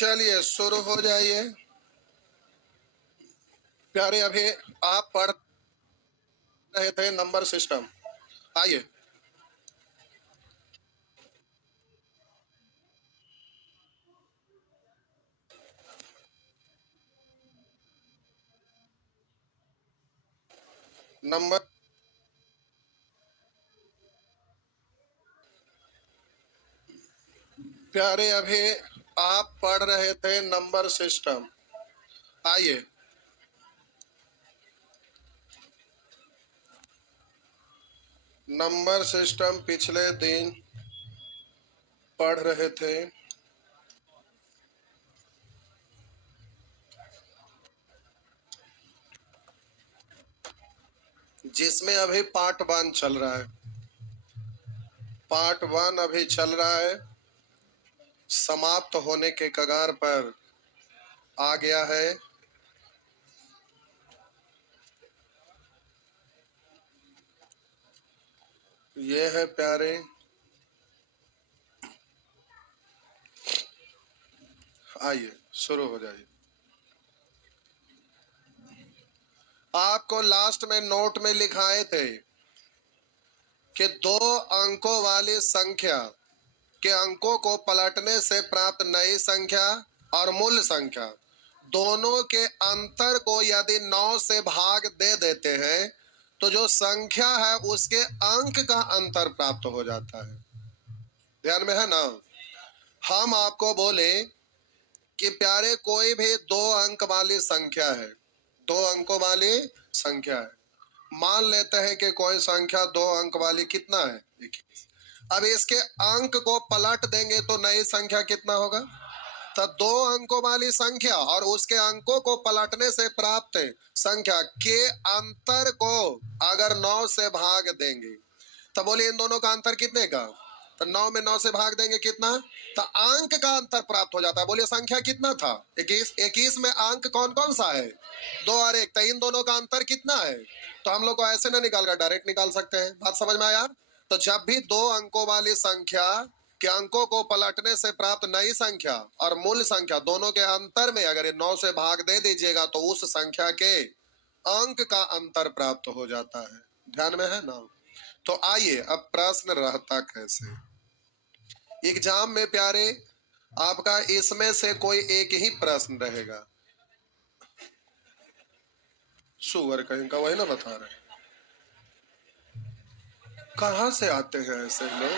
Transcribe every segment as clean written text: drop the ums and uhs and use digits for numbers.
चलिए शुरू हो जाइए। प्यारे, अभी आप पढ़ रहे थे नंबर सिस्टम। आइए, नंबर प्यारे, अभी आप पढ़ रहे थे नंबर सिस्टम। आइए, नंबर सिस्टम पिछले दिन पढ़ रहे थे। जिसमें अभी पार्ट 1 चल रहा है। पार्ट 1 अभी चल रहा है, समाप्त होने के कगार पर आ गया है। ये है प्यारे, आइए शुरू हो जाइए। आपको लास्ट में नोट में लिखाए थे कि 2 अंकों वाली संख्या के अंकों को पलटने से प्राप्त नई संख्या और मूल संख्या दोनों के अंतर को यदि 9 से भाग दे देते हैं तो जो संख्या है उसके अंक का अंतर प्राप्त हो जाता है। ध्यान में है ना? हम आपको बोले कि प्यारे, कोई भी 2 अंक वाली संख्या है, 2 अंकों वाली संख्या है। मान लेते हैं कि कोई संख्या 2 अंक वाली कितना है, देखिए। अब इसके अंक को पलट देंगे तो नई संख्या कितना होगा? तो 2 अंकों वाली संख्या और उसके अंकों को पलटने से प्राप्त संख्या के अंतर को अगर 9 से भाग देंगे तो बोलिए इन दोनों का अंतर कितने का? तो 9 में 9 से भाग देंगे कितना? तो अंक का अंतर प्राप्त हो जाता है। बोलिए संख्या कितना था? 21। 21 में अंक कौन कौन सा है? 2 और 1। तो इन दोनों का अंतर कितना है? तो हम लोग को ऐसे ना निकाल कर डायरेक्ट निकाल सकते हैं। बात समझ में आया? तो जब भी 2 अंकों वाली संख्या के अंकों को पलटने से प्राप्त नई संख्या और मूल संख्या दोनों के अंतर में अगर 9 से भाग दे दीजिएगा तो उस संख्या के अंक का अंतर प्राप्त हो जाता है। ध्यान में है ना? तो आइए, अब प्रश्न रहता कैसे। एग्जाम में प्यारे आपका इसमें से कोई एक ही प्रश्न रहेगा। सुअर कहीं का, वही ना बता रहे। कहां से आते हैं ऐसे लोग?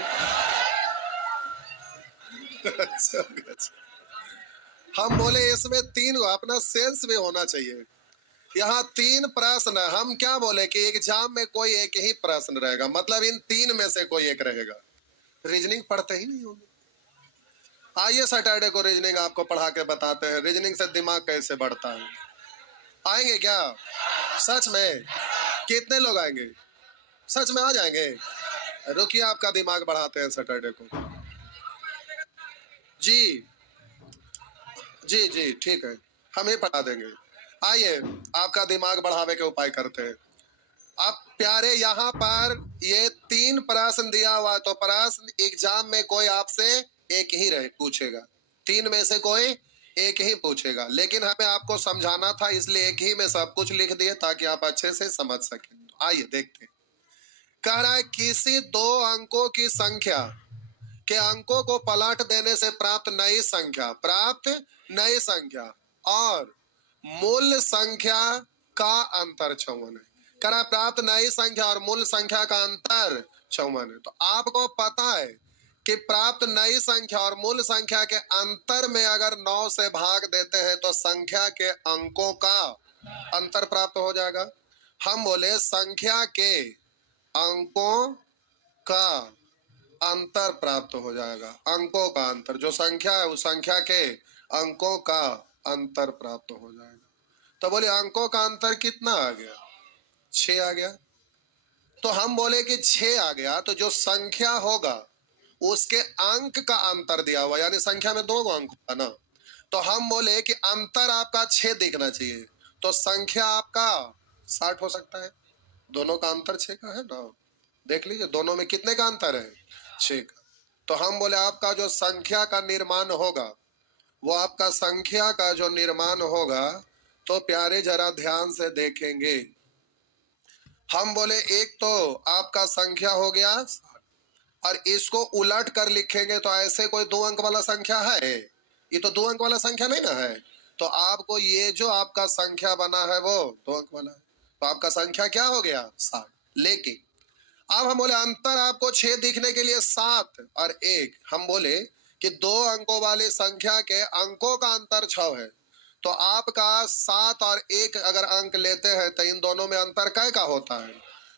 अच्छा, अच्छा। हम बोले इसमें 3 अपना सेंस भी होना चाहिए। यहाँ 3 प्रश्न है। हम क्या बोले कि एग्जाम में कोई एक ही प्रश्न रहेगा, मतलब इन 3 में से कोई एक रहेगा। रीजनिंग पढ़ते ही नहीं होंगे। आइए सैटरडे को रीजनिंग आपको पढ़ा के बताते हैं, रीजनिंग से दिमाग कैसे बढ़ता है। आएंगे क्या? सच में? कितने लोग आएंगे? सच में आ जाएंगे? रुकिए, आपका दिमाग बढ़ाते हैं सैटरडे को। जी जी जी, ठीक है, हम ही पढ़ा देंगे। आइए, आपका दिमाग बढ़ावे के उपाय करते हैं। अब प्यारे, यहाँ पर ये 3 प्रश्न दिया हुआ, तो प्रश्न एग्जाम में कोई आपसे एक ही रहे पूछेगा। 3 में से कोई एक ही पूछेगा, लेकिन हमें आपको समझाना था, इसलिए एक ही में सब कुछ लिख दिए ताकि आप अच्छे से समझ सकें। आइए देखते हैं। कह रहा है किसी 2 अंकों की संख्या के अंकों को पलट देने से प्राप्त नई संख्या और मूल संख्या का अंतर 54 है। कह रहा प्राप्त नई संख्या और मूल संख्या का अंतर 54 है। तो आपको पता है कि प्राप्त नई संख्या और मूल संख्या के अंतर में अगर 9 से भाग देते हैं तो संख्या के अंकों का अंतर प्राप्त हो जाएगा। हम बोले संख्या के अंकों का अंतर प्राप्त हो जाएगा। अंकों का अंतर, जो संख्या है उस संख्या के अंकों का अंतर प्राप्त हो जाएगा। तो बोले अंकों का अंतर कितना आ गया? 6 आ गया। तो हम बोले कि 6 आ गया तो जो संख्या होगा उसके अंक का अंतर दिया हुआ, यानी संख्या में 2 अंक होगा ना, तो हम बोले कि अंतर आपका 6 दिखना चाहिए। तो संख्या आपका 60 हो सकता है। दोनों का अंतर 6 का है ना। देख लीजिए दोनों में कितने का अंतर है? 6 का। तो हम बोले आपका जो संख्या का निर्माण होगा वो आपका संख्या का जो निर्माण होगा, तो प्यारे जरा ध्यान से देखेंगे। हम बोले एक तो आपका संख्या हो गया, और इसको उलट कर लिखेंगे तो ऐसे कोई 2 अंक वाला संख्या है? ये तो 2 अंक वाला संख्या नहीं ना है। तो आपको ये जो आपका संख्या बना है वो 2 अंक वाला है, तो आपका संख्या क्या हो गया? 60। लेकिन अब हम बोले अंतर आपको 6 दिखने के लिए 7 और 1, हम बोले कि 2 अंकों वाली संख्या के अंकों का अंतर 6 है, तो आपका 7 और 1 अगर अंक लेते हैं तो इन दोनों में अंतर कै का होता है?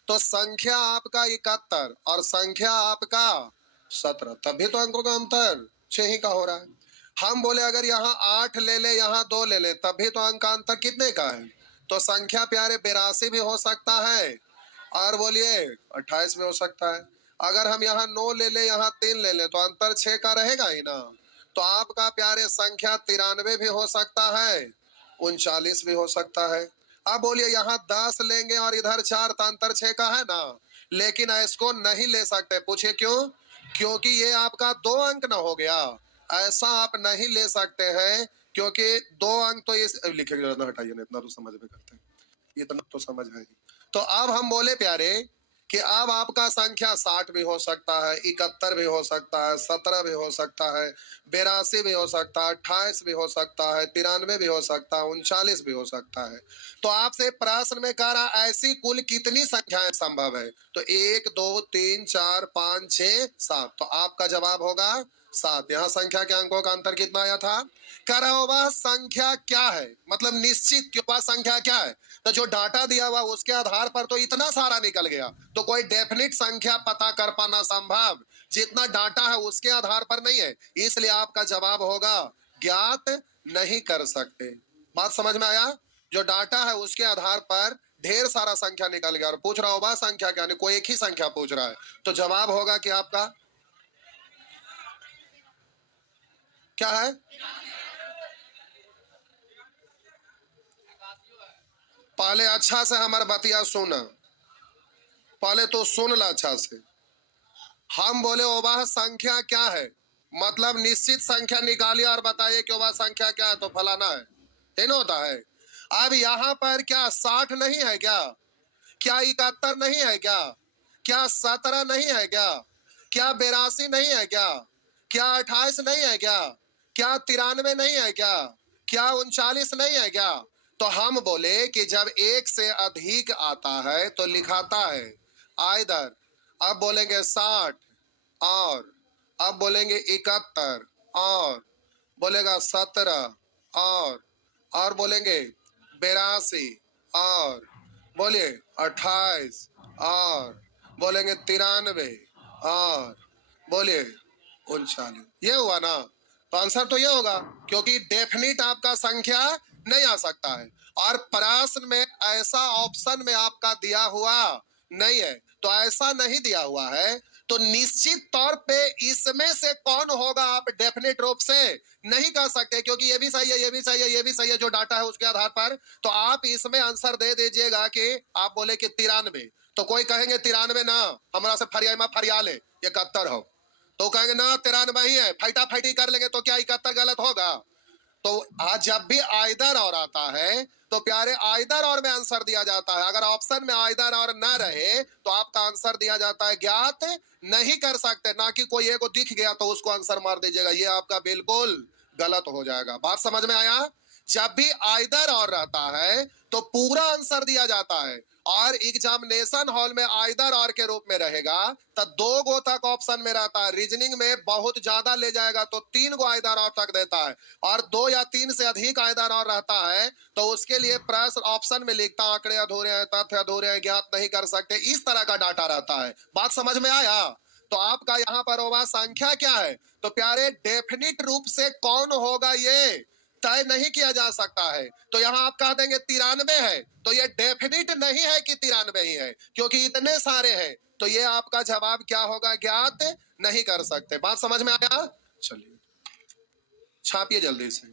तो संख्या आपका 71 और संख्या आपका 17, तभी तो अंकों का अंतर 6 ही का हो रहा है। हम बोले अगर यहाँ 8 ले ले, यहाँ 2 ले ले, तभी तो अंक का अंतर कितने का है? तो संख्या प्यारे 82 भी हो सकता है, और बोलिए 28 में हो सकता है। अगर हम यहाँ 9 ले ले, यहाँ 3 ले ले, तो अंतर 6 का रहेगा ही ना। तो आपका प्यारे संख्या 93 भी हो सकता है, 39 भी हो सकता है। अब बोलिए यहाँ 10 लेंगे और इधर 4, तो अंतर 6 का है ना। लेकिन इसको नहीं ले सकते, पूछिए क्यों? क्योंकि ये आपका 2 अंक ना हो गया। ऐसा आप नहीं ले सकते हैं, क्योंकि 2 अंक तो इस लिखेंगे, हटाइए ना, इतना तो समझ में करते हैं, इतना तो समझ है। तो अब हम बोले प्यारे कि अब आपका संख्या 60 भी हो सकता है, 71 भी हो सकता है, 17 भी हो सकता है, 82 भी हो सकता है, 28 भी हो सकता है, 93 भी हो सकता है, 39 भी हो सकता है। तो आपसे प्रश्न में कह रहा ऐसी कुल कितनी संख्याएं संभव है? तो 1 2 3 4 5 6 7, तो आपका जवाब होगा 7। यहाँ संख्या के अंकों का अंतर कितना आया था? कह रहा वह संख्या क्या है, मतलब निश्चित कि वह संख्या क्या है। तो जो डाटा दिया हुआ उसके आधार पर तो इतना सारा निकल गया, तो कोई डेफिनिट संख्या पता कर पाना संभव जितना डाटा है उसके आधार पर नहीं है, इसलिए आपका जवाब होगा ज्ञात नहीं कर सकते। बात समझ में आया? जो डाटा है उसके आधार पर ढेर सारा संख्या निकल गया, और पूछ रहा होगा संख्या क्या, नहीं कोई एक ही संख्या पूछ रहा है, तो जवाब होगा कि आपका क्या है? पहले अच्छा से हमारे बतिया सुना, पहले तो सुन ला अच्छा से। हम बोले वह संख्या क्या है, मतलब निश्चित संख्या निकालिए और बताइए कि वह संख्या क्या है, तो फलाना है, ये ना होता है। अब यहाँ पर क्या 60 नहीं है क्या? क्या 71 नहीं है क्या? क्या 17 नहीं है क्या? क्या 82 नहीं है क्या? क्या 28 नहीं है क्या? क्या 93 नहीं है क्या? क्या 39 नहीं है क्या? तो हम बोले कि जब एक से अधिक आता है तो लिखाता है आइदर, अब बोलेंगे 60, और अब बोलेंगे 71, और बोलेगा 17, और बोलेंगे 82, और बोलिए 28, और बोलेंगे 93, और बोलिए 39। ये हुआ ना, तो आंसर तो ये होगा, क्योंकि डेफिनिट आपका संख्या नहीं आ सकता है, और प्रश्न में ऐसा ऑप्शन में आपका दिया हुआ नहीं है। तो ऐसा नहीं दिया हुआ है तो निश्चित तौर पे इसमें से कौन होगा आप डेफिनेट रूप से नहीं कह सकते, क्योंकि ये भी सही है, ये भी सही है, ये भी सही है, जो डाटा है उसके आधार पर। तो आप इसमें आंसर दे दीजिएगा कि आप बोले कि 93, तो कोई कहेंगे 93 ना, हमारा से फरिया फरिया ले 71 हो, तो कहेंगे ना 93 ही है, फैटा फैटी कर लेंगे, तो क्या 71 गलत होगा? तो आज जब भी आइदर और आता है तो प्यारे आइदर और में आंसर दिया जाता है। अगर ऑप्शन में आइदर और न रहे तो आपका आंसर दिया जाता है ज्ञात नहीं कर सकते, ना कि कोई एक को दिख गया तो उसको आंसर मार दीजिएगा, ये आपका बिल्कुल गलत हो जाएगा। बात समझ में आया? जब भी आइदर और रहता है तो पूरा आंसर दिया जाता है, और एग्जामिनेशन हॉल में आइदर और के रूप में रहेगा तो 2 गो तक ऑप्शन में रहता है। रीजनिंग में बहुत ज्यादा ले जाएगा तो 3 गो आइदर और तक देता है, और 2 या 3 से अधिक आइदर और रहता है तो उसके लिए प्रश्न ऑप्शन में लिखता आंकड़े अधूरे हैं, तथ्य अधूरे हैं, ज्ञात नहीं कर सकते, इस तरह का डाटा रहता है। बात समझ में आया? तो आपका यहाँ पर होगा संख्या क्या है, तो प्यारे डेफिनिट रूप से कौन होगा ये तय नहीं किया जा सकता है। तो यहाँ आप कह देंगे 93 है, तो ये डेफिनिट नहीं है कि 93 ही है, क्योंकि इतने सारे हैं, तो ये आपका जवाब क्या होगा, ज्ञात नहीं कर सकते। बात समझ में आया? चलिए छापिए जल्दी से।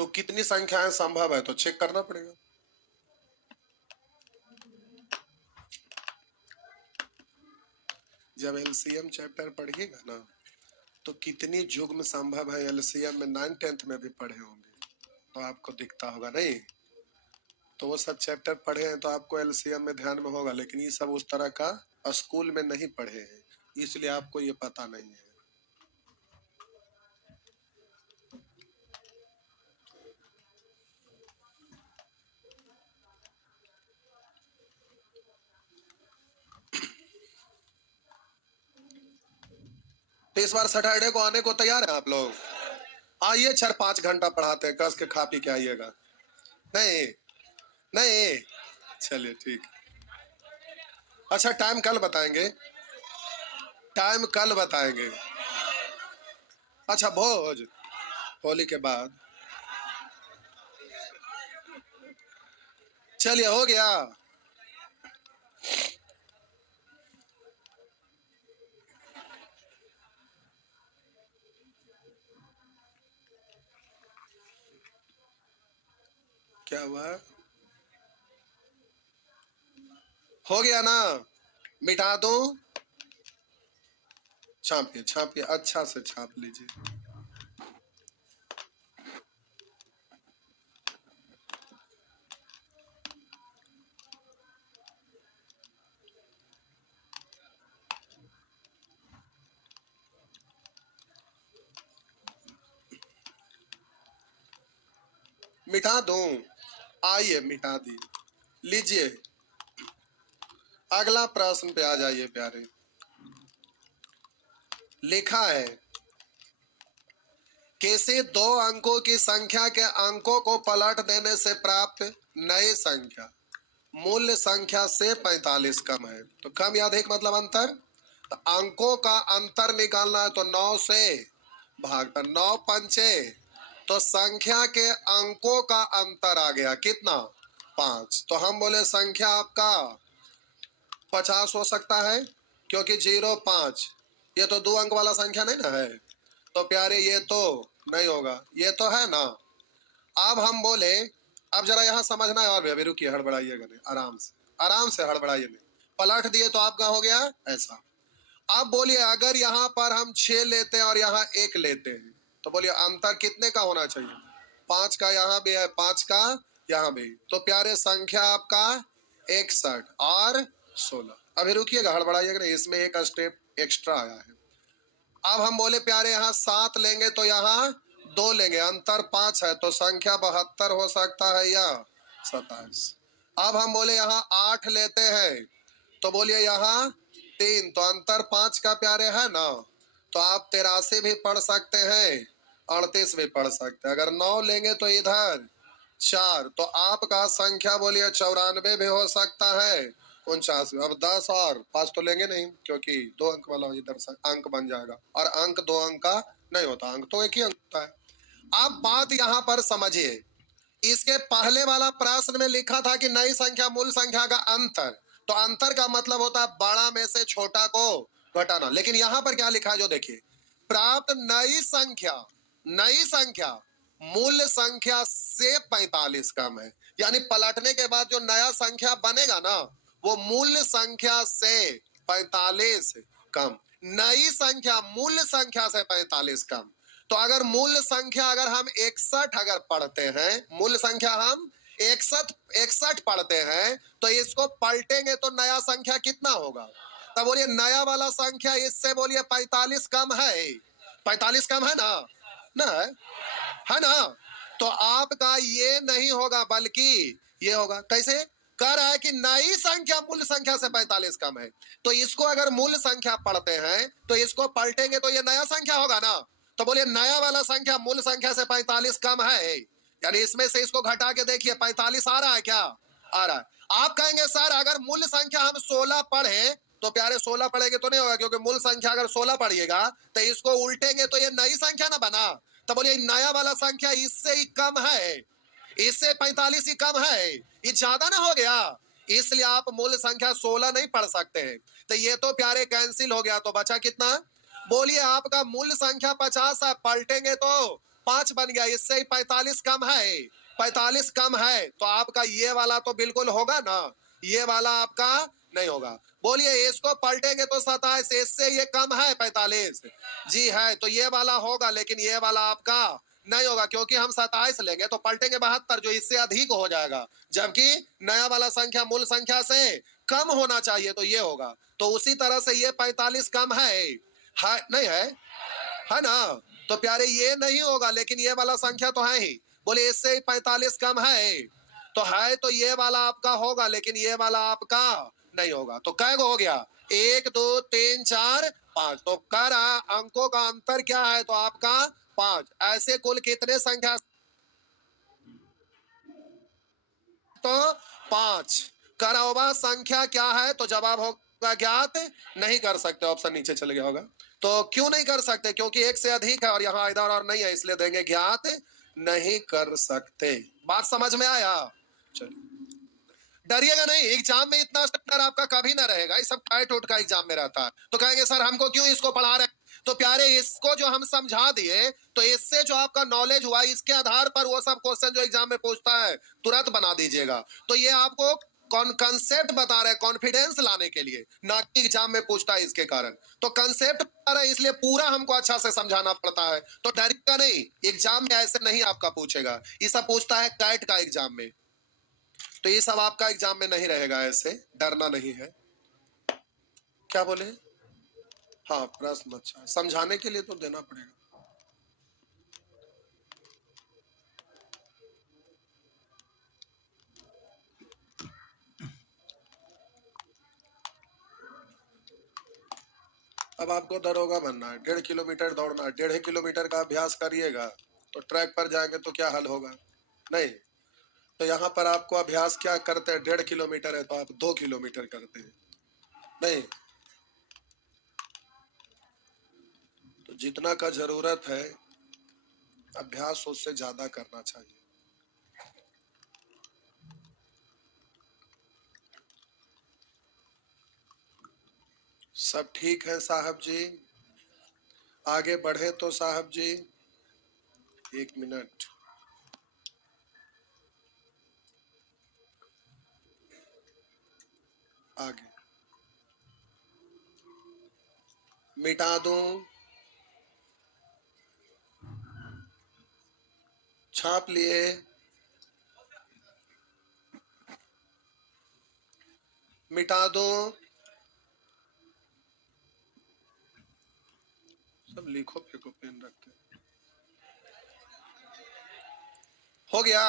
तो कितनी संख्याएं संभव है तो चेक करना पड़ेगा। जब एलसीएम चैप्टर पढ़िएगा ना तो कितनी जुग्म संभव है एलसीएम में 9th-10th में भी पढ़े होंगे तो आपको दिखता होगा नहीं। तो वो सब चैप्टर पढ़े हैं तो आपको एलसीएम में ध्यान में होगा, लेकिन ये सब उस तरह का स्कूल में नहीं पढ़े हैं, इसलिए आपको ये पता नहीं है। तो इस बार सैटरडे को आने को तैयार है आप लोग? आइए 4-5 घंटा पढ़ाते हैं, कस के खा पी के आइएगा। नहीं नहीं, चलिए ठीक। अच्छा टाइम कल बताएंगे, टाइम कल बताएंगे। अच्छा भोज होली के बाद, चलिए हो गया। क्या हुआ? हो गया ना? मिटा दूं? छापिए छापिए, अच्छा से छाप लीजिए। मिटा दूं? आइए मिटा दी, लीजिए। अगला प्रश्न पे आ जाइए प्यारे। लिखा है किसी दो अंकों की संख्या के अंकों को पलट देने से प्राप्त नई संख्या मूल्य संख्या से 45 कम है। तो कम या अधिक मतलब अंतर। तो अंकों का अंतर निकालना है तो 9 से भाग, तो 9 पंचे, तो संख्या के अंकों का अंतर आ गया कितना? 5। तो हम बोले संख्या आपका 50 हो सकता है क्योंकि 0 5 ये तो 2 अंक वाला संख्या नहीं ना है। तो प्यारे ये तो नहीं होगा, ये तो है ना। अब हम बोले, अब जरा यहाँ समझना है और भी, अभी रुकिए, हड़बड़ाइएगा नहीं, आराम से हड़बड़ाइए नहीं। पलट दिए तो आपका हो गया ऐसा। अब बोलिए अगर यहाँ पर हम 6 लेते हैं और यहाँ 1 लेते हैं तो बोलिए अंतर कितने का होना चाहिए? 5 का यहाँ भी है, 5 का यहाँ भी। तो प्यारे संख्या आपका 61 और 16। अभी रुकिएगा, हड़बड़ाइएगा नहीं, इसमें एक स्टेप एक्स्ट्रा आया है। अब हम बोले प्यारे यहाँ 7 लेंगे तो यहाँ 2 लेंगे, अंतर 5 है तो संख्या 72 हो सकता है या 27। अब हम बोले यहाँ 8 लेते हैं तो बोलिए यहाँ 3, तो अंतर 5 का प्यारे है ना। तो आप 83 भी पढ़ सकते हैं, 38 भी पढ़ सकते हैं। अगर 9 लेंगे तो इधर 4, तो आपका संख्या बोलिए 94 भी हो सकता है, 49। अब 10 और 5 तो लेंगे नहीं क्योंकि 2 अंक वाला इधर अंक बन जाएगा, और अंक 2 अंक का नहीं होता, अंक तो एक ही अंक होता है। अब बात यहाँ पर समझिए, इसके पहले वाला प्रश्न में लिखा था कि नई संख्या मूल संख्या का अंतर, तो अंतर का मतलब होता है बड़ा में से छोटा को घटाना। लेकिन यहाँ पर क्या लिखा है जो देखिए, प्राप्त नई संख्या मूल्य संख्या से 45 कम है। यानी पलटने के बाद जो नया संख्या बनेगा ना वो मूल्य संख्या से 45 कम। नई संख्या मूल्य संख्या से 45 कम। तो अगर मूल्य संख्या अगर हम 61 अगर पढ़ते हैं, मूल्य संख्या हम 61 पढ़ते हैं तो इसको पलटेंगे तो नया संख्या कितना होगा? तब बोलिए नया वाला संख्या इससे बोलिए 45 कम है, 45 कम है ना, ना है ना। तो आपका ये नहीं होगा बल्कि ये होगा। कैसे? कह रहा है कि नई संख्या मूल संख्या से 45 कम है, तो इसको अगर मूल संख्या पढ़ते हैं तो इसको पलटेंगे तो ये नया संख्या होगा ना। तो बोलिए नया वाला संख्या मूल संख्या से 45 कम है, यानी इसमें से इसको घटा के देखिए 45 आ रहा है क्या? आ रहा है। आप कहेंगे सर अगर मूल संख्या हम 16 पढ़े तो प्यारे 16 पढ़ेंगे तो नहीं होगा, क्योंकि मूल संख्या अगर 16 पढ़िएगा तो इसको उल्टेंगे तो ये नई संख्या ना बना। तो बोलिए नया वाला संख्या इससे ही कम है, इससे 45 ही कम है, ये ज्यादा ना हो गया, इसलिए आप मूल संख्या 16 नहीं पढ़ सकते हैं। तो ये तो प्यारे कैंसिल हो गया, तो बचा कितना? बोलिए आपका मूल संख्या 50 है, पलटेंगे तो 5 बन गया, इससे ही 45 कम है, 45 कम है तो आपका ये वाला तो बिल्कुल होगा ना, ये वाला आपका नहीं होगा। बोलिए इसको पलटेंगे तो 27, इससे ये कम है 45, जी है, तो ये वाला होगा, लेकिन ये वाला आपका नहीं होगा, क्योंकि हम 27 लेंगे तो पलटेंगे 72, जो इससे अधिक हो जाएगा, जबकि नया वाला संख्या मूल संख्या से कम होना चाहिए, तो ये होगा। तो उसी तरह से ये 45 कम है नहीं है ना, तो प्यारे ये नहीं होगा, लेकिन ये वाला संख्या तो है ही। बोले इससे 45 कम है तो ये वाला आपका होगा, लेकिन ये वाला आपका नहीं होगा। तो कै गो हो गया, 1 2 3 4 5, तो कर अंकों का अंतर क्या है, तो आपका 5। ऐसे कुल कितने संख्या, तो 5। करौवा संख्या क्या है, तो जवाब होगा ज्ञात नहीं कर सकते, ऑप्शन नीचे चले गया होगा। तो क्यों नहीं कर सकते, क्योंकि एक से अधिक है और यहाँ इधर और नहीं है, इसलिए देंगे ज्ञात नहीं कर सकते। बात समझ में आया? चलिए, डरिएगा नहीं, एग्जाम में इतना डर आपका कभी ना रहेगा, ये सब टाइट उठ का एग्जाम में रहता है। तो कहेंगे सर हमको क्यों इसको पढ़ा रहे, तो प्यारे इसको जो हम समझा दिए, तो इससे जो आपका नॉलेज हुआ, इसके आधार पर वो सब क्वेश्चन जो एग्जाम में पूछता है तुरंत बना दीजिएगा। तो ये आपको कंसेप्ट बता रहे हैं, कॉन्फिडेंस लाने के लिए, ना कि एग्जाम में पूछता है इसके कारण। तो कंसेप्ट बता रहे हैं, इसलिए पूरा हमको अच्छा से समझाना पड़ता है। तो डरिएगा नहीं, एग्जाम में ऐसे नहीं आपका पूछेगा, ये सब पूछता है कैट का एग्जाम में, तो ये सब आपका एग्जाम में नहीं रहेगा, ऐसे डरना नहीं है। क्या बोले? हाँ प्रश्न अच्छा, समझाने के लिए तो देना पड़ेगा। अब आपको दरोगा बनना है, 1.5 किलोमीटर दौड़ना है, 1.5 किलोमीटर का अभ्यास करिएगा तो ट्रैक पर जाएंगे तो क्या हल होगा? नहीं, तो यहाँ पर आपको अभ्यास क्या करते हैं, 1.5 किलोमीटर है तो आप 2 किलोमीटर करते हैं। नहीं, तो जितना का जरूरत है अभ्यास उससे ज्यादा करना चाहिए। सब ठीक है साहब जी, आगे बढ़े तो साहब जी, 1 मिनट। आगे मिटा दूं, छाप लिए, मिटा दूं, सब लिखो फेंको पेन रखते, हो गया।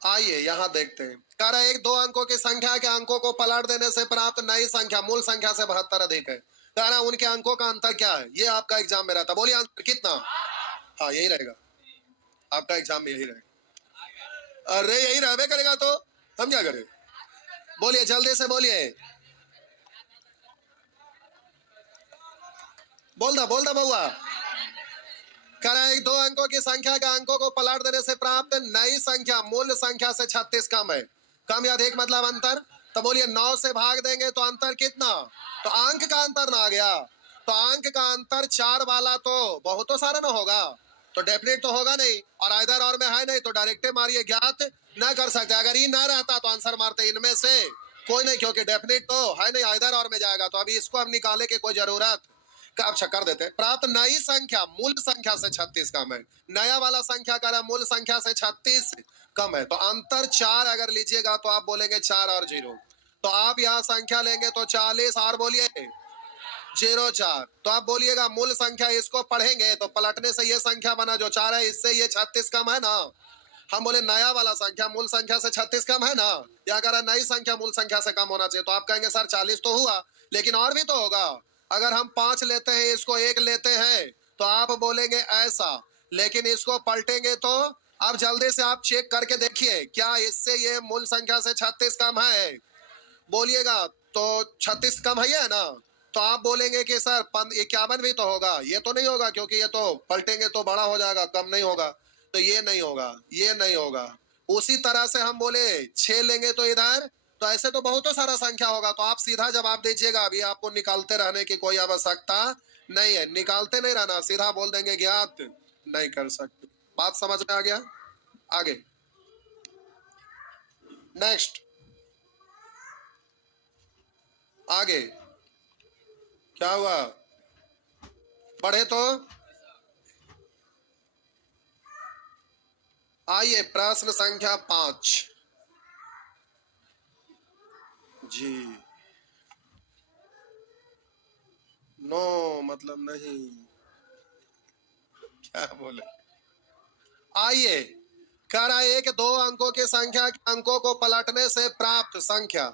आइए यहाँ देखते हैं, कह रहा है एक 2 अंकों की संख्या के अंकों को पलट देने से प्राप्त नई संख्या मूल संख्या से 72 अधिक है। कह रहा है उनके अंकों का अंतर क्या है, ये आपका एग्जाम में रहता। बोलिए अंतर कितना? हाँ यही रहेगा, आपका एग्जाम में यही रहेगा। अरे यही रहबे करेगा तो हम क्या करें? बोलिए जल्दी से बोलिए, बोल दा बउआ। कह रहा है 2 अंकों की संख्या के अंकों को पलट देने से प्राप्त नई संख्या मूल संख्या से 36 कम है। कम या अधिक मतलब अंतर, तो बोलिए 9 से भाग देंगे तो अंतर कितना, तो अंक का अंतर ना आ गया, तो अंक का अंतर 4 वाला तो बहुत तो सारा ना होगा, तो डेफिनेट तो होगा नहीं, और इधर और में है नहीं, तो डायरेक्ट मारिए, ज्ञात ना कर सकते। अगर ये ना रहता तो आंसर मारते इनमें से कोई नहीं, क्योंकि डेफिनेट तो है नहीं, इधर और में जाएगा, तो अभी इसको अब निकाले की कोई जरूरत का आप कर देते। प्राप्त नई संख्या मूल संख्या से 36 कम है, नया वाला संख्या का रहा मूल संख्या से 36 कम है, तो अंतर 4 अगर लीजिएगा तो आप बोलेंगे 4 और 0, तो आप यहाँ संख्या लेंगे तो 40 और बोलिए 04, तो आप बोलिएगा मूल संख्या, इसको पढ़ेंगे तो पलटने से ये संख्या बना जो 4 है, इससे ये 36 कम है ना। हम बोले नया वाला संख्या मूल संख्या से 36 कम है ना, या अगर नई संख्या मूल संख्या से कम होना चाहिए, तो आप कहेंगे सर 40 तो हुआ, लेकिन और भी तो होगा। अगर हम 5 लेते हैं, इसको 1 लेते हैं, तो आप बोलेंगे ऐसा, लेकिन इसको पलटेंगे तो अब जल्दी से आप चेक करके देखिए, क्या इससे ये मूल संख्या से 36 कम है? बोलिएगा तो 36 कम है ना, तो आप बोलेंगे कि सर 51 भी तो होगा, ये तो नहीं होगा, क्योंकि ये तो पलटेंगे तो बड़ा हो जाएगा, कम नहीं होगा, तो ये नहीं होगा, ये नहीं होगा। उसी तरह से हम बोले 6 लेंगे तो इधर तो ऐसे तो बहुत सारा संख्या होगा, तो आप सीधा जवाब दीजिएगा, अभी आपको निकालते रहने की कोई आवश्यकता नहीं है, निकालते नहीं रहना, सीधा बोल देंगे ज्ञात नहीं कर सकते। बात समझ में आ गया? आगे नेक्स्ट, आगे क्या हुआ? बढ़े तो आइए प्रश्न संख्या 5 जी। नो मतलब नहीं, क्या बोले? आइए, कह रहा है कि दो अंकों की संख्या के अंकों को पलटने से प्राप्त संख्या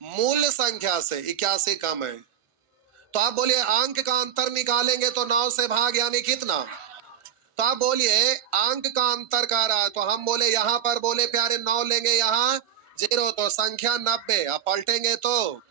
मूल संख्या से 81 कम है। तो आप बोलिए अंक का अंतर निकालेंगे तो 9 से भाग यानी कितना? तो आप बोलिए अंक का अंतर कह रहा है, तो हम बोले यहां पर बोले प्यारे 9 लेंगे, यहाँ 0, तो संख्या 90। आप पलटेंगे तो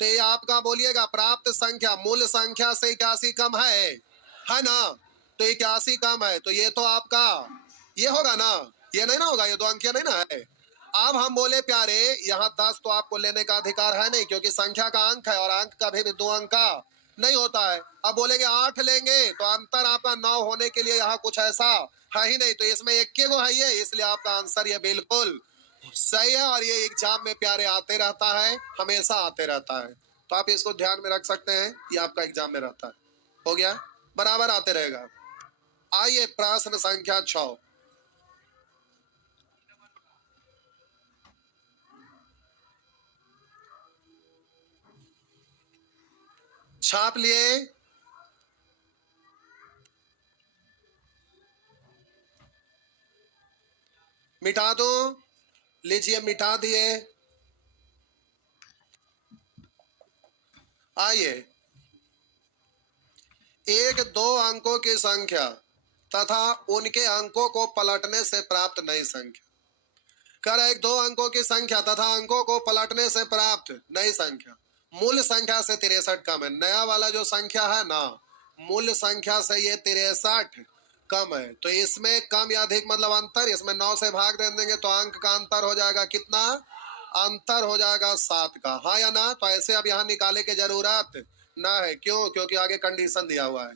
ये आपका बोलिएगा प्राप्त संख्या मूल संख्या से 81 कम है ना? तो 81 कम है, तो ये तो आपका ये होगा ना, ये नहीं ना होगा, ये दो अंकीय नहीं ना है। अब हम बोले प्यारे यहाँ 10 तो आपको लेने का अधिकार है नहीं, क्योंकि संख्या का अंक है और अंक कभी भी दो अंक का नहीं होता है। अब बोलेंगे 8 लेंगे, तो अंतर आपका 9 होने के लिए यहाँ कुछ ऐसा है ही नहीं, तो इसमें एक के गो है ये, इसलिए आपका आंसर ये बिल्कुल सही है। और ये एग्जाम में प्यारे आते रहता है, हमेशा आते रहता है, तो आप इसको ध्यान में रख सकते हैं, ये आपका एग्जाम में रहता है। हो गया, बराबर आते रहेगा। आइए प्रश्न संख्या 6 छाप लिए, मिटा दो, लीजिए मिटा दिए। आइए, एक दो अंकों की संख्या तथा उनके अंकों को पलटने से प्राप्त नई संख्या। कर एक दो अंकों की संख्या तथा अंकों को पलटने से प्राप्त नई संख्या मूल संख्या से 63 कम है। नया वाला जो संख्या है ना, मूल संख्या से ये 63 कम है, तो इसमें कम या अधिक मतलब अंतर, इसमें 9 से भाग दे देंगे तो अंक का अंतर हो जाएगा कितना? अंतर हो जाएगा 7 का, हाँ या ना? तो ऐसे अब यहाँ निकाले की जरूरत ना है, क्यों? क्योंकि आगे कंडीशन दिया हुआ है,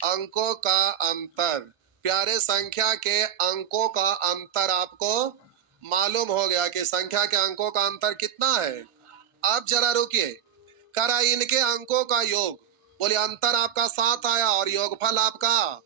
अंकों का अंतर। प्यारे संख्या के अंकों का अंतर आपको मालूम हो गया कि संख्या के अंकों का अंतर कितना है। अब जरा रुकिए, करा इनके अंकों का योग, बोले अंतर आपका 7 आया और योगफल आपका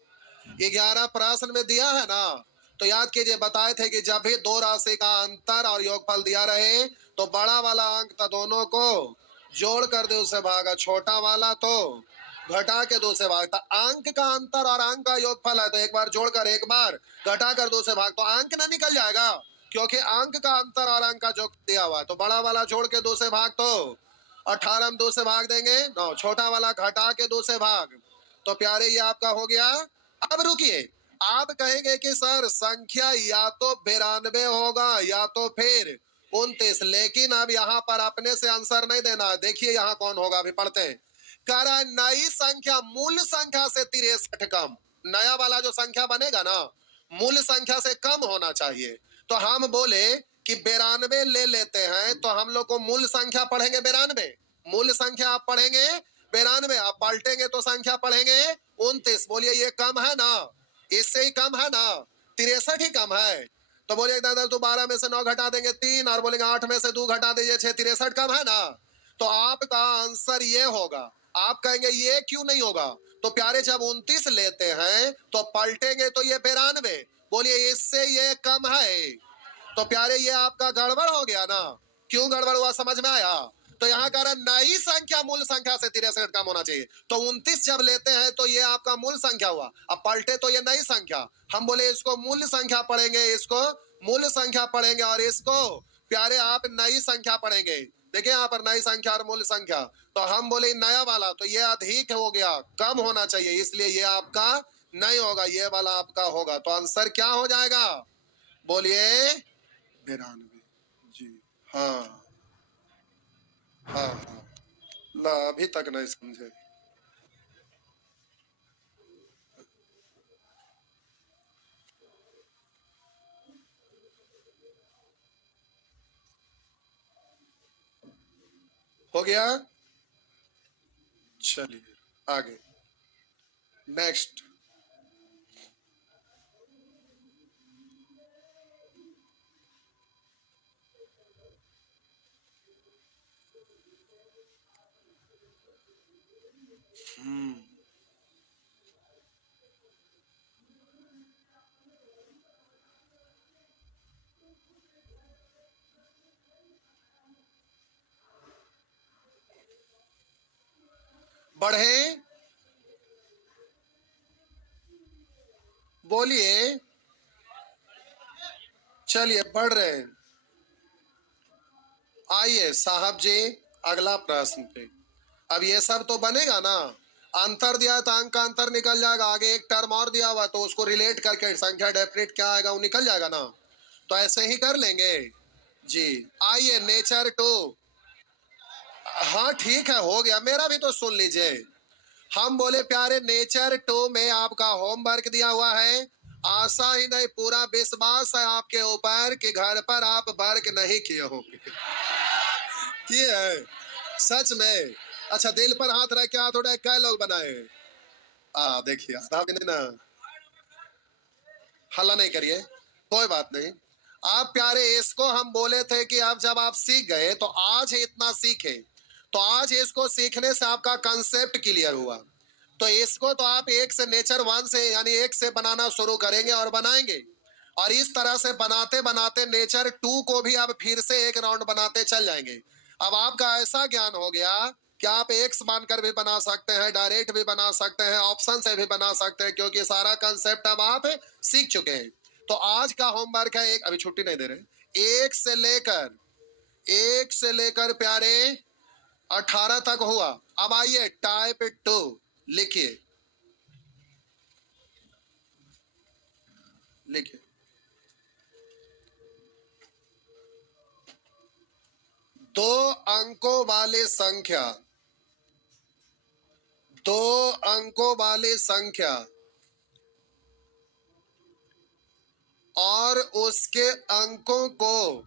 11 प्रश्न में दिया है ना। तो याद कीजिए, बताए थे कि जब भी दो राशि का अंतर और योगफल दिया रहे तो बड़ा वाला अंक तो दोनों को जोड़ कर दे उससे भागा, छोटा वाला तो घटा के दो से भाग। तो अंक का अंतर और अंक का योगफल है, तो एक बार जोड़कर एक बार घटा कर दो से भाग, तो अंक ना निकल जाएगा, क्योंकि अंक का अंतर और अंक का जो दिया हुआ है। तो बड़ा वाला जोड़ के दो से भाग, तो 18 में 2 से भाग देंगे 9, छोटा वाला घटा के 2 से भाग, तो प्यारे ये आपका हो गया। अब रुकिए, आप कहेंगे कि सर संख्या या तो 92 होगा या तो फिर 29, लेकिन अब यहाँ पर अपने से आंसर नहीं देना। देखिए यहाँ कौन होगा, अभी पढ़ते हैं। कह रहा है नई संख्या मूल संख्या से 63 कम, नया वाला जो संख्या बनेगा ना मूल संख्या से कम होना चाहिए। तो हम बोले कि 92 ले लेते हैं, तो हम लोग को मूल संख्या पढ़ेंगे 92, मूल संख्या आप पढ़ेंगे 92, आप पलटेंगे तो संख्या पढ़ेंगे 29। बोलिए ये कम है ना, इससे ही कम है ना, 63 ही कम है। तो बोलिए दादा तो 12 में से 9 घटा देंगे 3, और बोलेंगे 8 में से 2 घटा दीजिए 6, 63 कम है ना। तो आपका आंसर ये होगा। आप कहेंगे ये क्यों नहीं होगा? तो प्यारे जब 29 लेते हैं तो पलटेंगे तो ये 92, बोलिए इससे ये कम है, तो प्यारे ये आपका गड़बड़ हो गया ना। क्यों गड़बड़ हुआ समझ में आया? तो यहाँ कह रहा नई संख्या मूल संख्या से 63 कम होना चाहिए, तो 29 जब लेते हैं तो ये आपका मूल संख्या हुआ, अब पलटे तो ये नई संख्या। हम बोले इसको मूल संख्या पढ़ेंगे, इसको मूल संख्या पढ़ेंगे, और इसको प्यारे आप नई संख्या पढ़ेंगे। देखिए यहाँ पर नई संख्या और मूल संख्या, तो हम बोले नया वाला तो ये अधिक हो गया, कम होना चाहिए, इसलिए ये आपका नहीं होगा, ये वाला आपका होगा। तो आंसर क्या हो जाएगा? बोलिए 92 जी। हाँ हाँ हाँ, ला अभी तक नहीं समझे। हो गया? चलिए आगे, नेक्स्ट। बढ़े, बोलिए। चलिए बढ़ रहे हैं। आइए साहब जी, अगला प्रश्न पे। अब ये सब तो बनेगा ना, अंतर दिया है तो अंक का अंतर निकल जाएगा, आगे एक टर्म और दिया हुआ तो उसको रिलेट करके संख्या डेफिनेट क्या आएगा वो निकल जाएगा ना, तो ऐसे ही कर लेंगे जी। आइए नेचर टू। हाँ ठीक है, हो गया, मेरा भी तो सुन लीजिए। हम बोले प्यारे नेचर टू में आपका होमवर्क दिया हुआ है, आशा ही नहीं पूरा विश्वास है आपके ऊपर कि घर पर आप वर्क नहीं किए होंगे। किए है सच में? अच्छा दिल पर हाथ रख के हाथ उठाए, क्या लोग बनाए? देखिए आधा भी नहीं ना, हल्ला नहीं करिए, कोई बात नहीं। आप प्यारे इसको हम बोले थे कि अब जब आप सीख गए तो आज ही इतना सीखे, तो आज इसको सीखने से आपका कंसेप्ट क्लियर हुआ, तो इसको तो आप एक से नेचर वन से यानी एक से बनाना शुरू करेंगे और बनाएंगे, और इस तरह से बनाते बनाते नेचर टू को भी आप फिर से एक राउंड बनाते चल जाएंगे। अब आपका ऐसा ज्ञान हो गया कि आप एक्स मानकर भी बना सकते हैं, डायरेक्ट भी बना सकते हैं, ऑप्शन से भी बना सकते हैं, क्योंकि सारा कंसेप्ट अब आप सीख चुके हैं। तो आज का होमवर्क है एक, अभी छुट्टी नहीं दे रहे, एक से लेकर प्यारे 18 तक हुआ। अब आइए टाइप 2 लिखिए, लिखिए। दो अंकों वाली संख्या, दो अंकों वाली संख्या और उसके अंकों को,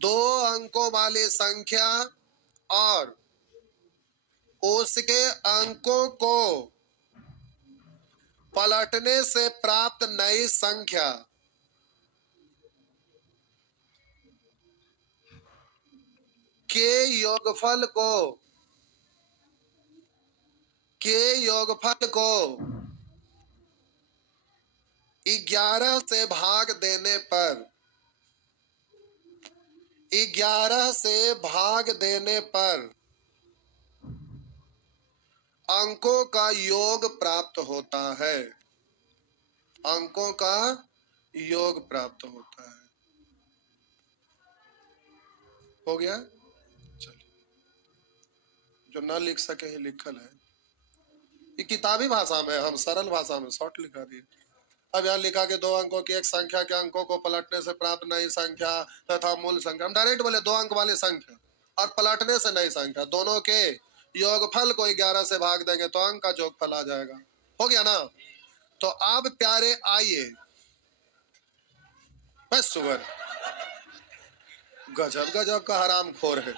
दो अंकों वाली संख्या और उसके अंकों को पलटने से प्राप्त नई संख्या के योगफल को, के योगफल को 11 से भाग देने पर, 11 से भाग देने पर अंकों का योग प्राप्त होता है, अंकों का योग प्राप्त होता है। हो गया? चलिए, जो ना लिख सके ही लिखल है, ये किताबी भाषा में, हम सरल भाषा में शॉर्ट लिखा दिए। अब यहाँ लिखा कि दो अंकों की एक संख्या के अंकों को पलटने से प्राप्त नई संख्या तथा मूल संख्या, हम डायरेक्ट बोले दो अंक वाली संख्या और पलटने से नई संख्या, दोनों के योगफल को 11 से भाग देंगे तो अंक का जोगफल आ जाएगा। हो गया ना? तो अब प्यारे आइए, बस सुगर गजब गजब का हराम खोर है।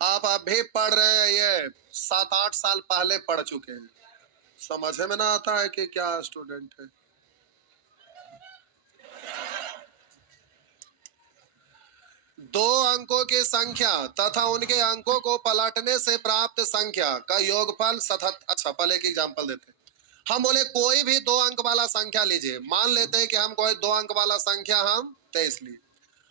आप अभी पढ़ रहे हैं, ये 7-8 साल पहले पढ़ चुके हैं, समझ में ना आता है कि क्या स्टूडेंट है। दो अंकों की संख्या तथा उनके अंकों को पलटने से प्राप्त संख्या का योगफल सतत। अच्छा पहले एक एग्जांपल देते हैं, हम बोले कोई भी दो अंक वाला संख्या लीजिए, मान लेते हैं कि हम कोई दो अंक वाला संख्या हम 23 लिए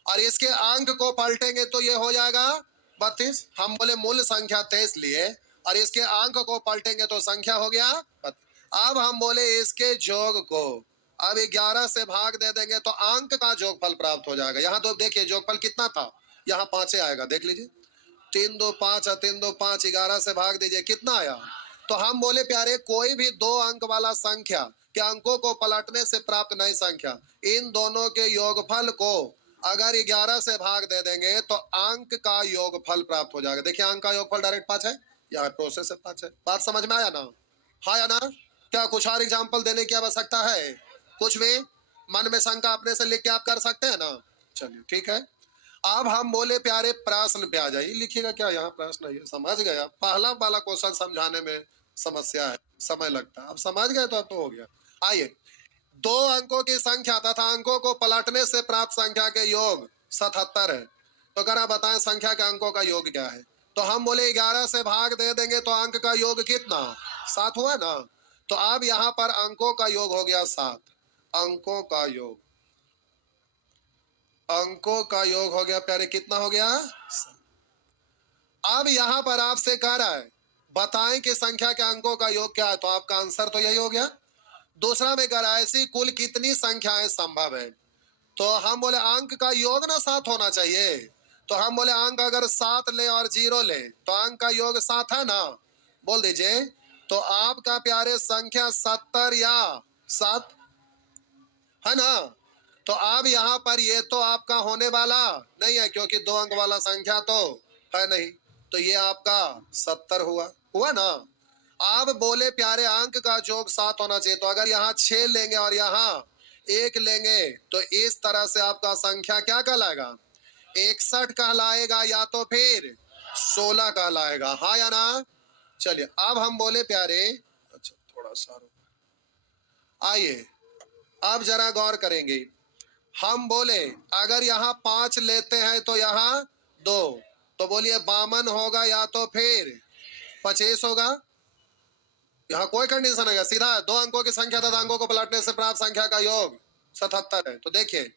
और इसके अंक को पलटेंगे तो ये हो जाएगा 32। हम बोले मूल संख्या 23 लिए और इसके अंक को पलटेंगे तो संख्या हो गया 32। अब हम बोले इसके जोग को अब 11 से भाग दे देंगे तो अंक का जोगफल प्राप्त हो जाएगा। यहाँ तो देखिए जोगफल कितना था, यहाँ 5 आएगा, देख लीजिए, 3 2 5 और 3 2 5, 11 से भाग दीजिए कितना आया। तो हम बोले प्यारे कोई भी दो अंक वाला संख्या के अंकों को पलटने से प्राप्त नई संख्या, इन दोनों के योगफल को अगर 11 से भाग दे देंगे तो अंक का योगफल प्राप्त हो जाएगा। देखिए अंक का योगफल डायरेक्ट 5 है, यहाँ प्रोसेस से 5 है। बात समझ में आया ना? हाँ या ना? क्या कुछ और एग्जाम्पल देने की आवश्यकता है? कुछ भी मन में शंका अपने से लिख के आप कर सकते हैं ना। चलिए ठीक है। अब हम बोले प्यारे प्रश्न पे आ जाइए। लिखिएगा क्या यहाँ प्रश्न है, समझ गया। पहला वाला क्वेश्चन समझाने में समस्या है, समय लगता है। अब समझ गए तो अब तो हो गया। आइए, दो अंकों की संख्या तथा अंकों को पलटने से प्राप्त संख्या के योग 77 है। तो करा बताएं संख्या के अंकों का योग क्या है। तो हम बोले 11 से भाग दे देंगे तो अंक का योग कितना, 7 हुआ ना। तो अब यहां पर अंकों का योग हो गया 7। अंकों का योग, अंकों का योग हो गया प्यारे कितना हो गया। अब यहां पर आपसे कह रहा है बताएं कि संख्या के अंकों का योग क्या है। तो आपका आंसर तो यही हो गया। दूसरा में कह रहा है ऐसी कुल कितनी संख्याएं संभव है। तो हम बोले अंक का योग ना 7 होना चाहिए। तो हम बोले अंक अगर 7 ले और 0 ले तो अंक का योग 7 है ना, बोल दीजिए। तो आपका प्यारे संख्या 70 या 7 है ना। तो अब यहाँ पर ये तो आपका होने वाला नहीं है क्योंकि 2 अंक वाला संख्या तो है नहीं। तो ये आपका 70 हुआ, हुआ ना। आप बोले प्यारे अंक का जोग 7 होना चाहिए। तो अगर यहाँ 6 लेंगे और यहाँ 1 लेंगे तो इस तरह से आपका संख्या क्या कहलाएगा, 61 कहलाएगा या तो फिर 16 कहलाएगा, हाँ या ना। चलिए अब हम बोले प्यारे, अच्छा थोड़ा सा आइए अब जरा गौर करेंगे। हम बोले अगर यहाँ 5 लेते हैं तो यहाँ 2, तो बोलिए 52 होगा या तो फिर 25 होगा। यहाँ कोई कंडीशन है, सीधा 2 अंकों की संख्या तथा अंकों को पलटने से प्राप्त संख्या का योग 77 है। तो देखिए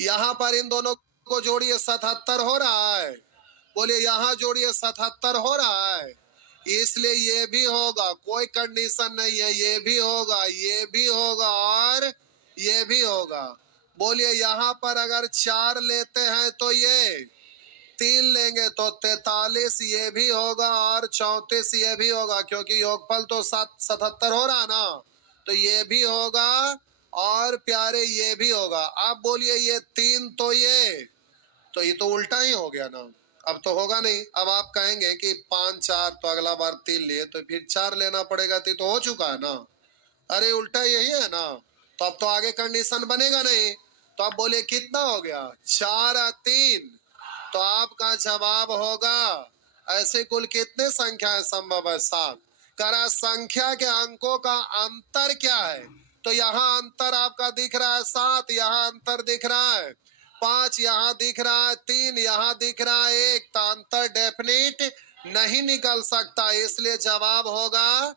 यहाँ पर इन दोनों को जोड़िए 77 हो रहा है। बोलिए यहाँ जोड़िए 77 हो रहा है। इसलिए ये भी होगा, कोई कंडीशन नहीं है, ये भी होगा, ये भी होगा और ये भी होगा। बोलिए यहाँ पर अगर 4 लेते हैं तो ये 3 लेंगे तो 43 ये भी होगा और 34 ये भी होगा क्योंकि योगफल तो 77 हो रहा ना। तो ये भी होगा और प्यारे ये भी होगा। अब बोलिए ये 3 तो ये तो उल्टा ही हो गया ना, अब तो होगा नहीं। अब आप कहेंगे कि 5 4 तो अगला बार 3 लिए तो फिर 4 लेना पड़ेगा, तो हो चुका है ना। अरे उल्टा यही है ना, तो अब तो आगे कंडीशन बनेगा नहीं। तो आप बोले कितना हो गया, 4 और 3। तो आपका जवाब होगा ऐसे कुल कितने संख्याएं संभव है, 7। करा संख्या के अंकों का अंतर क्या है। तो यहाँ अंतर आपका दिख रहा है 7, यहाँ अंतर दिख रहा है 5, यहाँ दिख रहा है 3, यहाँ दिख रहा है 1। तो अंतर डेफिनिट नहीं निकल सकता, इसलिए जवाब होगा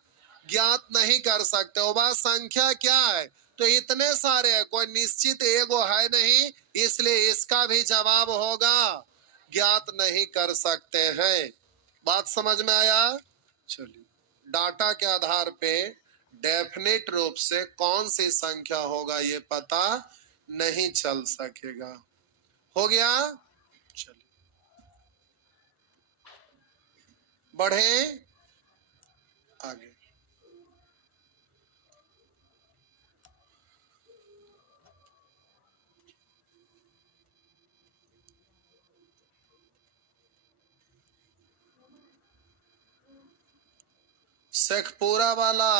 ज्ञात नहीं कर सकते। वह संख्या क्या है, तो इतने सारे है, कोई निश्चित एगो है नहीं, इसलिए इसका भी जवाब होगा ज्ञात नहीं कर सकते हैं। बात समझ में आया। चलिए डाटा के आधार पे डेफिनेट रूप से कौन सी संख्या होगा ये पता नहीं चल सकेगा। हो गया। चलिए बढ़े आगे। शेखपुरा वाला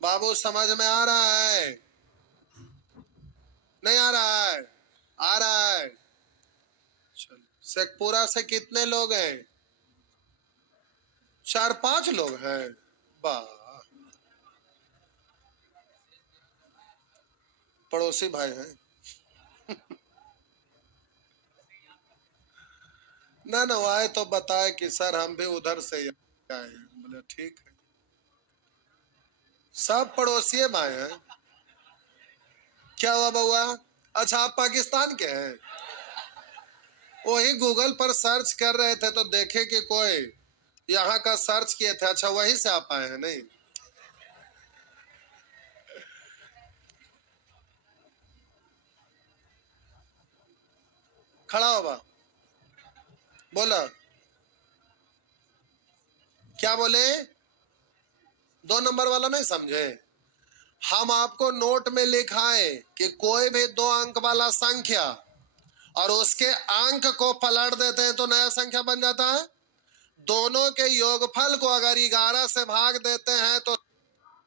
बाबू समझ में आ रहा है, नहीं आ रहा है, आ रहा है। शेखपुरा से कितने लोग हैं, 4-5 लोग हैं। वाह, पड़ोसी भाई हैं। ना ना वो आए तो बताए कि सर हम भी उधर से आए हैं। बोले ठीक है, सब पड़ोसी भाई हैं। क्या हुआ बउआ, अच्छा आप पाकिस्तान के हैं। वही गूगल पर सर्च कर रहे थे तो देखे कि कोई यहाँ का सर्च किए थे, अच्छा वही से आप आए हैं। नहीं खड़ा होगा, बोला क्या बोले, 2 नंबर वाला नहीं समझे। हम आपको नोट में लिखाए कि कोई भी 2 अंक वाला संख्या और उसके अंक को पलट देते हैं तो नया संख्या बन जाता है। दोनों के योगफल को अगर 11 से भाग देते हैं तो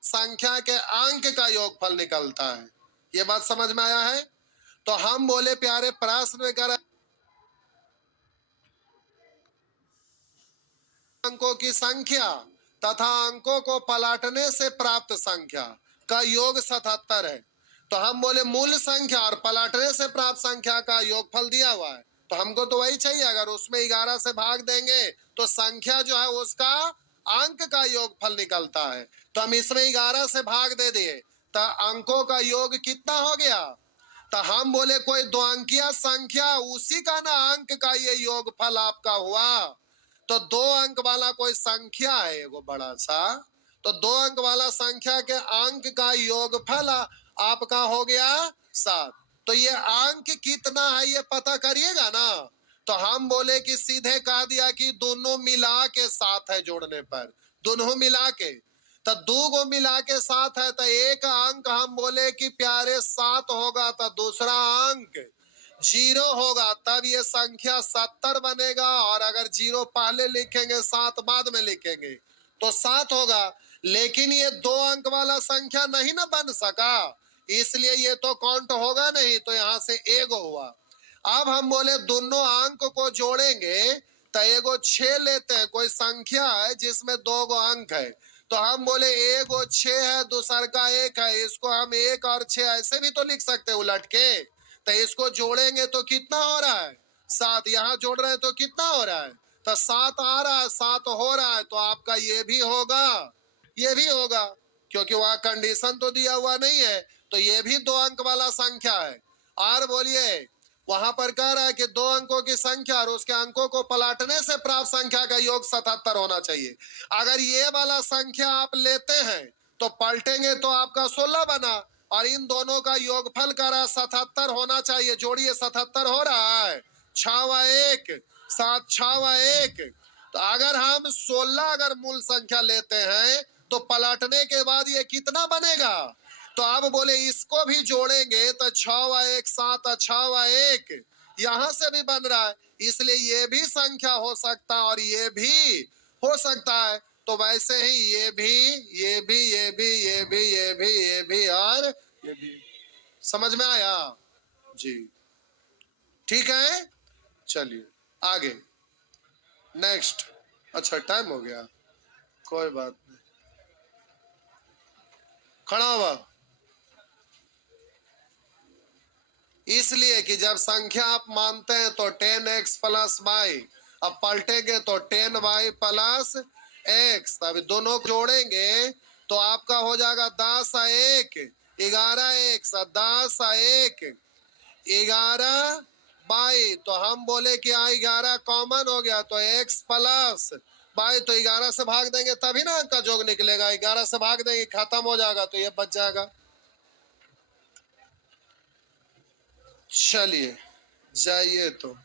संख्या के अंक का योगफल निकलता है। ये बात समझ में आया है? तो हम बोले प्यारे प्रश्न में कर अंकों की संख्या तथा अंकों को पलटने से प्राप्त संख्या का योग 77 है। तो हम बोले मूल संख्या और पलटने से प्राप्त संख्या का योगफल दिया हुआ है, तो हमको तो वही चाहिए। अगर उसमें 11 से भाग देंगे तो संख्या जो है उसका अंक का योगफल निकलता है। तो हम इसमें 11 से भाग दे दिए तो अंकों का योग कितना हो गया? तो हम बोले कोई दो अंकीय संख्या उसी का ना अंक का ये योगफल आपका हुआ। तो 2 अंक वाला कोई संख्या है एगो बड़ा सा, तो 2 अंक वाला संख्या के अंक का योगफल आपका हो गया 7। तो ये अंक कितना है ये पता करिएगा ना। तो हम बोले कि सीधे कह दिया कि दोनों मिला के 7 है, जोड़ने पर दोनों मिला के। तो 2 को मिला के 7 है, तो एक अंक हम बोले कि प्यारे 7 होगा, तो दूसरा अंक 0 होगा, तब ये संख्या 70 बनेगा। और अगर 0 पहले लिखेंगे 7 बाद में लिखेंगे तो 7 होगा। लेकिन ये 2 अंक वाला संख्या नहीं ना बन सका, इसलिए ये तो काउंट होगा नहीं, तो यहां से एगो हुआ। अब हम बोले दोनों अंक को जोड़ेंगे तो एगो 6 लेते हैं, कोई संख्या है जिसमें 2 गो अंक है। तो हम बोले एगो 6 है, दूसर का 1 है, इसको हम 1 और 6 ऐसे भी तो लिख सकते हैं उलट के। तो इसको जोड़ेंगे तो कितना हो रहा है? 7। यहाँ जोड़ रहे हैं तो कितना हो रहा है? तो 7 आ रहा है, 7 हो रहा है। तो आपका ये भी होगा, ये भी होगा, क्योंकि वहां कंडीशन तो दिया हुआ नहीं है। तो ये भी 2 अंक वाला संख्या है। और बोलिए वहां पर कह रहा है कि 2 अंकों की संख्या और उसके अंकों को पलटने से प्राप्त संख्या का योग 77 होना चाहिए। अगर ये वाला संख्या आप लेते हैं तो पलटेंगे तो आपका 16 बना, और इन दोनों का योगफल करा 77 होना चाहिए। जोड़िए 77 हो रहा है, 6 1 7 6 1। तो अगर हम 16 अगर मूल संख्या लेते हैं तो पलटने के बाद ये कितना बनेगा? तो अब बोले इसको भी जोड़ेंगे तो 6 1 7 6 1 यहां से भी बन रहा है, इसलिए ये भी संख्या हो सकता है और ये भी हो सकता है। तो वैसे ही ये भी, ये भी, ये भी, ये भी, ये भी, ये भी और ये भी। समझ में आया जी? ठीक है, चलिए आगे नेक्स्ट। अच्छा टाइम हो गया, कोई बात नहीं, खड़ा हुआ। इसलिए कि जब संख्या आप मानते हैं तो 10x प्लस वाई, अब पलटेंगे तो 10y प्लस x। अब दोनों जोड़ेंगे तो आपका हो जाएगा 10 1 11 x 10 1 11 बाई। तो हम बोले कि 11 कॉमन हो गया तो x प्लस बाई, तो 11 से भाग देंगे तभी ना अंक का जोग निकलेगा। 11 से भाग देंगे खत्म हो जाएगा, तो ये बच जाएगा। चलिए जाइए तो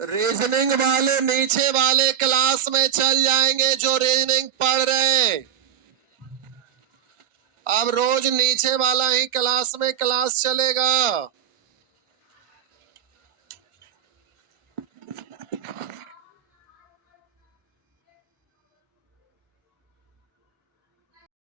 रीजनिंग वाले नीचे वाले क्लास में चल जाएंगे जो रीजनिंग पढ़ रहे हैं। अब रोज नीचे वाला ही क्लास में क्लास चलेगा।